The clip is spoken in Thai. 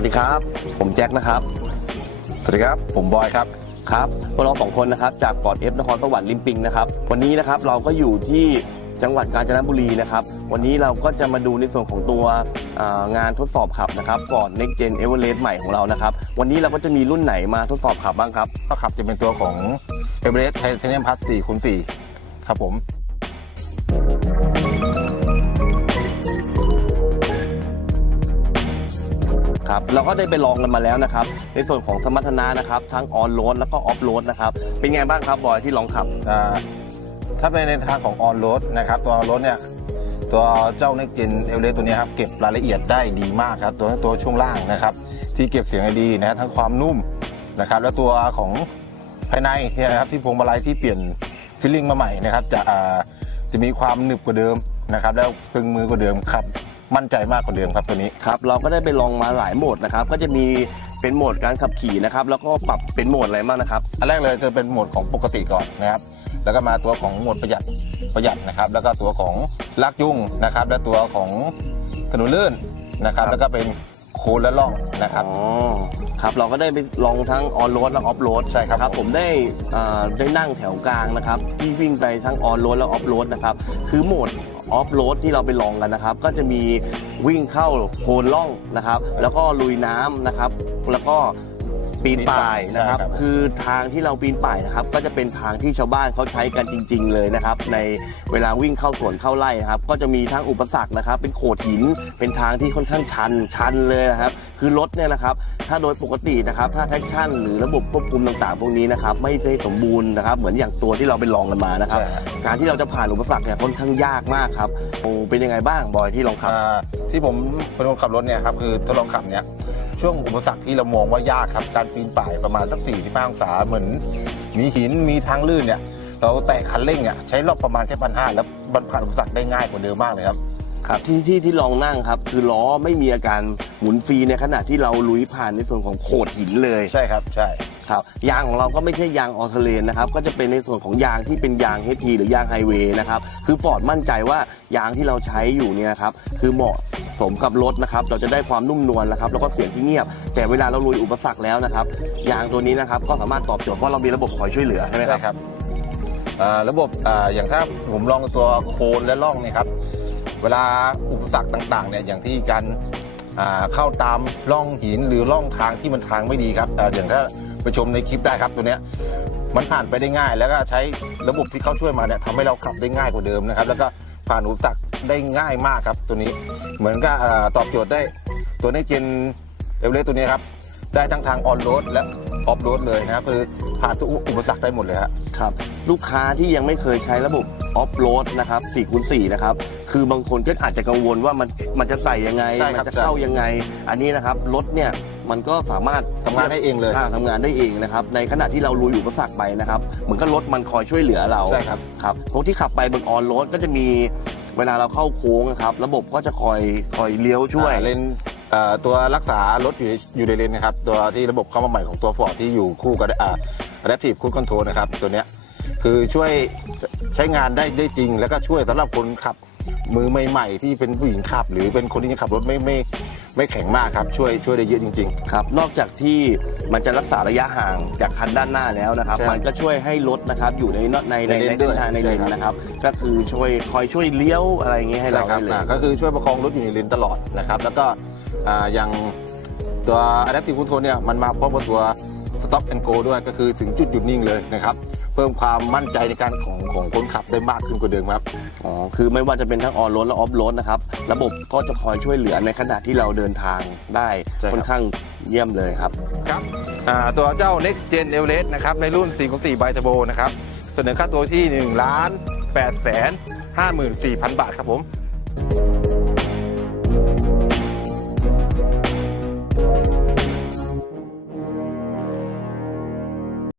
วัสดีครับ ผมแจ็คนะครับ สวัสดีครับ ผมบอยครับ ครับพวกเราสองคนนะครับจากปอดเอฟนครสวรรค์ลิมปิงนะครับ วันนี้นะครับเราก็อยู่ที่จังหวัดกาญจนบุรีนะครับ วันนี้เราก็จะมาดูในส่วนของตัวอ่างานทดสอบขับนะครับฟอร์ด Next Gen Everest ใหม่ของเรานะครับ วันนี้เราก็จะมีรุ่นไหนมาทดสอบขับบ้างครับ ก็ขับจะเป็นตัวของ e v e r e s t Titanium Plus 4คูณ4ครับผม ครับเราก็ได้ไปลองกันมาแล้วนะครับ ในส่วนของสมรรถนะนะครับ ทั้งออนโรดแล้วก็ออฟโรดนะครับ เป็นไงบ้างครับบอยที่ลองขับ อ่าถ้าเป็นในทางของออนโรดนะครับตัวออนโรดเนี่ยตัวเจ้า Next Gen e v e r e s t ตัวนี้ครับเก็บรายละเอียดได้ดีมากครับตัวตัวช่วงล่างนะครับ ที่เก็บเสียงได้ดีนะทั้งความนุ่มนะครับแล้วตัวของภายในเนี่ยนะครับที่พวงมาลัยที่เปลี่ยนฟิลลิ่งมาใหม่นะครับจะอ่าจะมีความหนึบกว่าเดิมนะครับแล้วตึงมือกว่าเดิมครับ มั่นใจมากกว่าเดิมครับตัวนี้ ครับเราก็ได้ไปลองมาหลายโหมดนะครับ ก็จะมีเป็นโหมดการขับขี่นะครับ แล้วก็ปรับเป็นโหมดอะไรบ้างนะครับ อันแรกเลยคือเป็นโหมดของปกติก่อนนะครับ แล้วก็มาตัวของโหมดประหยัดประหยัดนะครับ แล้วก็ตัวของลากยุ่งนะครับ และตัวของถนนลื่นนะครับครับแล้วก็เป็นโคนและล่องนะครับ อ๋อครับเราก็ได้ไปลองทั้งออนโรดและออฟโรดใช่ครับครับผมได้อ่าได้นั่งแถวกลางนะครับที่วิ่งไปทั้งออนโรดและออฟโรดนะครับคือโหมดออฟโรดที่เราไปลองกันนะครับ ก็จะมีวิ่งเข้าโคนล่องนะครับ แล้วก็ลุยน้ำนะครับ แล้วก็ ปีนป่ายนะครับใช่ครับ คือทางที่เราปีนป่ายนะครับ ก็จะเป็นทางที่ชาวบ้านเขาใช้กันจริง ๆ เลยนะครับ ในเวลาวิ่งเข้าสวนเข้าไร่ครับ ก็จะมีทั้งอุปสรรคนะครับ เป็นโขดหิน เป็นทางที่ค่อนข้างชันชันเลยนะครับ คือรถเนี่ยนะครับ ถ้าโดยปกตินะครับ ถ้าแท็กชั่นหรือระบบควบคุมต่างๆ พวกนี้นะครับ ไม่ได้สมบูรณ์นะครับ เหมือนอย่างตัวที่เราไปลองกันมานะครับใช่ครับการที่เราจะผ่านอุปสรรคเนี่ยค่อนข้างยากมากครับโอ้เป็นยังไงบ้างบอยที่ลองขับอ่าที่ผมเป็นคนขับรถเนี่ยครับคือทดลองขับเนี่ย ช่วงอุปสรรคที่เรามองว่ายากครับ การปีนป่ายประมาณสัก4ี่ที่องศาเหมือน มีหินมีทางลื่นเนี่ย เราแตะคันเร่งเนี่ยใช้รอบประมาณแค่พันห้าแล้วบรรผ่านอุปสรรคได้ง่ายกว่าเดิมมากเลยครับ ครับที่ที่ที่ลองนั่งครับ คือล้อไม่มีอาการหมุนฟรีในขณะที่เราลุยผ่านในส่วนของโขดหินเลยใช่ครับใช่ ครับยางของเราก็ไม่ใช่ยางออเทเลนนะครับก็จะเป็นในส่วนของยางที่เป็นยาง HT หรือยางไฮเวย์นะครับคือฟอร์ดมั่นใจว่ายางที่เราใช้อยู่เนี่ยนะครับคือเหมาะสมกับรถนะครับเราจะได้ความนุ่มนวลนะครับแล้วก็เสียงที่เงียบ แต่เวลาเราลุยอุปสรรคแล้วนะครับยางตัวนี้นะครับก็สามารถตอบโจทย์เพราะเรามีระบบคอยช่วยเหลือใช่ไหมครับใช่ครับอ่าระบบอาอย่างถ้าผมลองตัวโคนและล่องเนี่ยครับ เวลาอุปสรรคต่างๆเนี่ยอย่างที่การเข้าตามร่องหินหรือร่องทางที่มันทางไม่ดีครับอย่างถ้าไปชมในคลิปได้ครับตัวเนี้ยมันผ่านไปได้ง่าย แล้วก็ใช้ระบบที่เขาช่วยมาเนี่ยทำให้เราขับได้ง่ายกว่าเดิมนะครับ แล้วก็ผ่านอุปสรรคได้ง่ายมากครับตัวนี้ เหมือนกับตอบโจทย์ได้ตัวในเจนเอเวอเรสตัวนี้ครับ ได้ทั้งทางออนโรดและออฟโรดเลยนะครับคือผ่านทุกอุปสรรคได้หมดเลยครับ ครับ ลูกค้าที่ยังไม่เคยใช้ระบบออฟโรดนะครับ4คูณ4นะครับ คือบางคนก็อาจจะกังวลว่ามันมันจะใส่ยังไง ใช่มัครับจะเข้ายังไง อันนี้นะครับรถเนี่ยมันก็สามารถทำงานได้เองเลยอ่าทำงานได้เองนะครับ ในขณะที่เราลุยอุปสรรคไปนะครับ เหมือนกับรถมันคอยช่วยเหลือเรา ใช่ครับ ครับพวกที่ขับไปบนออนโรดก็จะมีเวลาเราเข้าโค้งนะครับ ระบบก็จะคอยคอยเลี้ยวช่วยอ่าเลน เอ่อตัวรักษารถอยู่อยู่ในเลนนะครับตัวที่ระบบเข้ามาใหม่ของตัวฟอร์ดที่อยู่คู่กับอ่า Adaptive Cruise Control นะครับตัวเนี้ยคือช่วยใช้งานได้ได้จริง แล้วก็ช่วยสำหรับคนขับมือใหม่ๆ ที่เป็นผู้หญิงขับ หรือเป็นคนที่ยังขับรถไม่ไม่ไม่แข็งมากครับช่วยช่วยได้เยอะจริง ครับนอกจากที่มันจะรักษาระยะห่างจากคันด้านหน้าแล้วนะครับ ใช่มันก็ช่วยให้รถนะครับอยู่ในในในในเลในนเส้นทางด้วยในเลนใช่ครับนะครับ ก็คือช่วยคอยช่วยเลี้ยวอะไรอย่างเงี้ยๆให้เราครัได้เลย อ่าก็คือช่วยประคองรถอยู่ในเลนตลอดนะครับ แล้วก็ อ่าอย่างตัว Adaptive Cruise Control เนี่ยมันมาพร้อมกับตัว Stop and Go ด้วยก็คือถึงจุดหยุดนิ่งเลยนะครับ เพิ่มความมั่นใจในการของของคนขับได้มากขึ้นกว่าเดิมครับ อ๋อ คือไม่ว่าจะเป็นทั้งออนโรดและออฟโรดนะครับ ระบบก็จะคอยช่วยเหลือในขณะที่เราเดินทางได้ใช่ครับ ค่อนข้างเยี่ยมเลยครับ ครับอ่าตัวเจ้า Next Gen Everest นะครับในรุ่น 4 4 b y Turbo นะครับ เสนอค่าตัวที่1ล้าน8แสน54,000 บาทครับผม